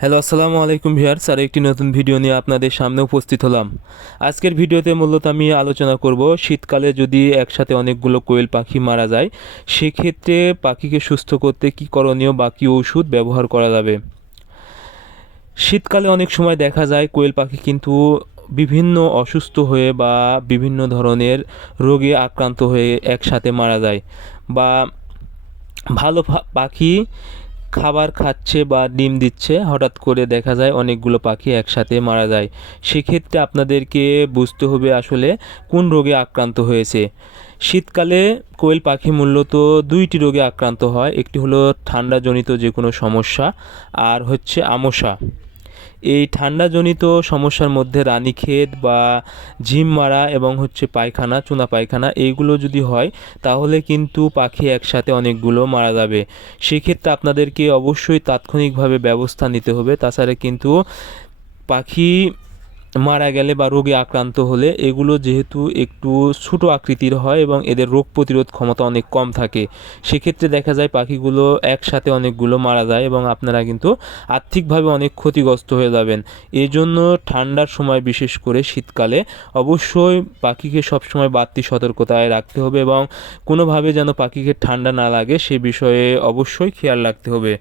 Hello আসসালামু আলাইকুম viewers, আর একটি নতুন ভিডিও নিয়ে আপনাদের সামনে উপস্থিত হলাম। আজকের ভিডিওতে মূলত আমি আলোচনা করব, শীতকালে যদি একসাথে অনেকগুলো কোয়েল পাখি মারা যায়, সেক্ষেত্রে পাখিকে সুস্থ করতে কী করণীয় বা কী ওষুধ ব্যবহার করা যাবে? শীতকালে অনেক সময় দেখা যায় কোয়েল পাখি কিন্তু বিভিন্ন অসুস্থ হয়ে বা বিভিন্ন ধরনের রোগে আক্রান্ত হয়ে একসাথে মারা যায় বা ভালো পাখি খাবার খাচ্ছে বা ডিম দিচ্ছে, হঠাৎ করে দেখা যায় অনেকগুলো পাখি একসাথে মারা যায়। সেক্ষেত্রে আপনাদেরকে বুঝতে হবে আসলে কোন রোগে আক্রান্ত হয়েছে। শীতকালে কোয়েল পাখি মূলত দুইটি রোগে আক্রান্ত হয়, একটি হলো ঠান্ডাজনিত যে কোনো সমস্যা, আর হচ্ছে আমশা। এই ঠান্ডাজনিত সমস্যার মধ্যে রানীক্ষেত বা ঝিম মারা এবং হচ্ছে পায়খানা, চুনা পায়খানা এইগুলো যদি হয়, তাহলে কিন্তু পাখি একসাথে অনেকগুলো মারা যাবে। সেক্ষেত্রে আপনাদেরকে অবশ্যই তাৎক্ষণিকভাবে ব্যবস্থা নিতে হবে। তাছাড়া কিন্তু পাখি মারা গেলে বা রোগে আক্রান্ত হলে এগুলো যেহেতু একটু ছোটো আকৃতির হয় এবং এদের রোগ প্রতিরোধ ক্ষমতা অনেক কম থাকে। সেক্ষেত্রে দেখা যায় পাখিগুলো একসাথে অনেকগুলো মারা যায় এবং আপনারা কিন্তু আর্থিকভাবে অনেক ক্ষতিগ্রস্ত হয়ে যাবেন। এই জন্য ঠান্ডার সময় বিশেষ করে শীতকালে অবশ্যই পাখিকে সবসময় বাড়তি সতর্কতায় রাখতে হবে এবং কোনোভাবে যেন পাখিকে ঠান্ডা না লাগে সে বিষয়ে অবশ্যই খেয়াল রাখতে হবে।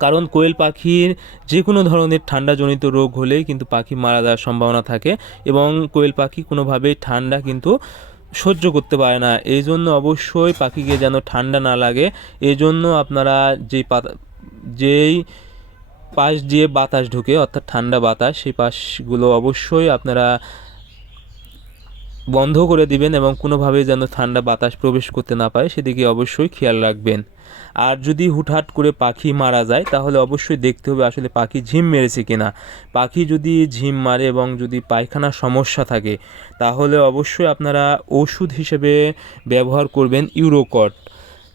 কারণ কোয়েল পাখির যে কোনো ধরনের ঠান্ডাজনিত রোগ হলেই কিন্তু পাখি মারা যাওয়ার সম্ভাবনা থাকে এবং কোয়েল পাখি কোনোভাবেই ঠান্ডা কিন্তু সহ্য করতে পারে না। এই জন্য অবশ্যই পাখিকে যেন ঠান্ডা না লাগে। এই জন্য আপনারা যেই পাতা, যেই পাশ দিয়ে বাতাস ঢুকে, অর্থাৎ ঠান্ডা বাতাস, সেই পাশগুলো অবশ্যই আপনারা বন্ধ করে দিবেন এবং কোনোভাবেই যেন ঠান্ডা বাতাস প্রবেশ করতে না পারে, সেদিকে অবশ্যই খেয়াল রাখবেন। আর যদি হুটহাট করে পাখি মারা যায়, তাহলে অবশ্যই দেখতে হবে আসলে পাখি ঝিম মেরেছে কিনা। পাখি যদি ঝিম মারে এবং যদি পায়খানার সমস্যা থাকে, তাহলে অবশ্যই আপনারা ওষুধ হিসেবে ব্যবহার করবেন ইউরোকট।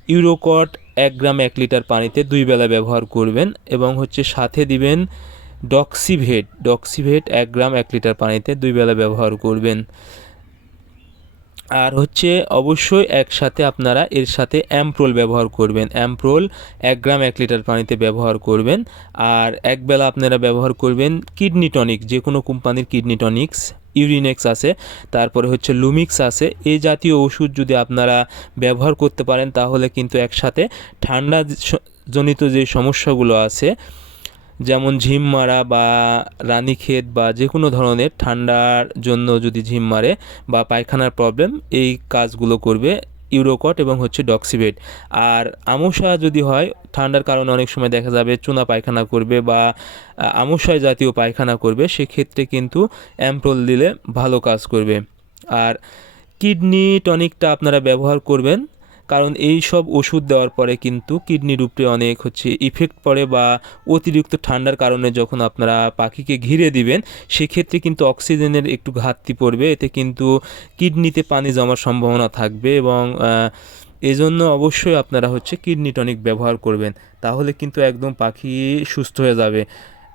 ইউরোকট এক গ্রাম এক লিটার পানিতে দুই বেলা ব্যবহার করবেন এবং হচ্ছে সাথে দিবেন ডক্সিভেট। ডক্সিভেট এক গ্রাম এক লিটার পানিতে দুই বেলা ব্যবহার করবেন। আর হচ্ছে অবশ্যই একসাথে আপনারা এর সাথে অ্যাম্প্রোল ব্যবহার করবেন। অ্যাম্প্রোল এক গ্রাম এক লিটার পানিতে ব্যবহার করবেন। আর একবেলা আপনারা ব্যবহার করবেন কিডনি টনিক যে কোনো কোম্পানির কিডনি টনিক্স, ইউরিনেক্স আছে, তারপরে হচ্ছে লুমিক্স আছে। এই জাতীয় ওষুধ যদি আপনারা ব্যবহার করতে পারেন, তাহলে কিন্তু একসাথে ঠান্ডা জনিত যে সমস্যাগুলো আছে যেমন ঝিম মারা বা রানীক্ষেত বা যে কোনো ধরনের ঠান্ডার জন্য যদি ঝিম মারে বা পায়খানার প্রবলেম এই কাজগুলো করবে ইউরোকট এবং হচ্ছে ডক্সিবেট আর আমশা যদি হয় ঠান্ডার কারণে অনেক সময় দেখা যাবে চুনা পায়খানা করবে বা আহ, আমশায় জাতীয় পায়খানা করবে সেক্ষেত্রে কিন্তু অ্যাম্প্রোল দিলে ভালো কাজ করবে। আর কিডনি টনিকটা আপনারা ব্যবহার করবেন কারণ এই সব ওষুধ দেওয়ার পরে কিন্তু কিডনির উপরে অনেক হচ্ছে ইফেক্ট পড়ে বা অতিরিক্ত ঠান্ডার কারণে যখন আপনারা পাখিকে ঘিরে দিবেন, সেক্ষেত্রে কিন্তু অক্সিজেনের একটু ঘাটতি পড়বে। এতে কিন্তু কিডনিতে পানি জমার সম্ভাবনা থাকবে এবং এজন্য অবশ্যই আপনারা হচ্ছে কিডনি টনিক ব্যবহার করবেন। তাহলে কিন্তু একদম পাখি সুস্থ হয়ে যাবে।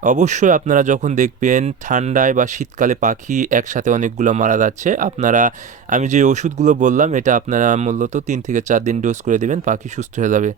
অবশ্যই আপনারা যখন দেখবেন ঠান্ডায় বা শীতকালে পাখি একসাথে অনেকগুলো মারা যাচ্ছে, আপনারা, আমি যে ওষুধগুলো বললাম, এটা আপনারা মূলত তিন থেকে চার দিন ডোজ করে দেবেন, পাখি সুস্থ হয়ে যাবে।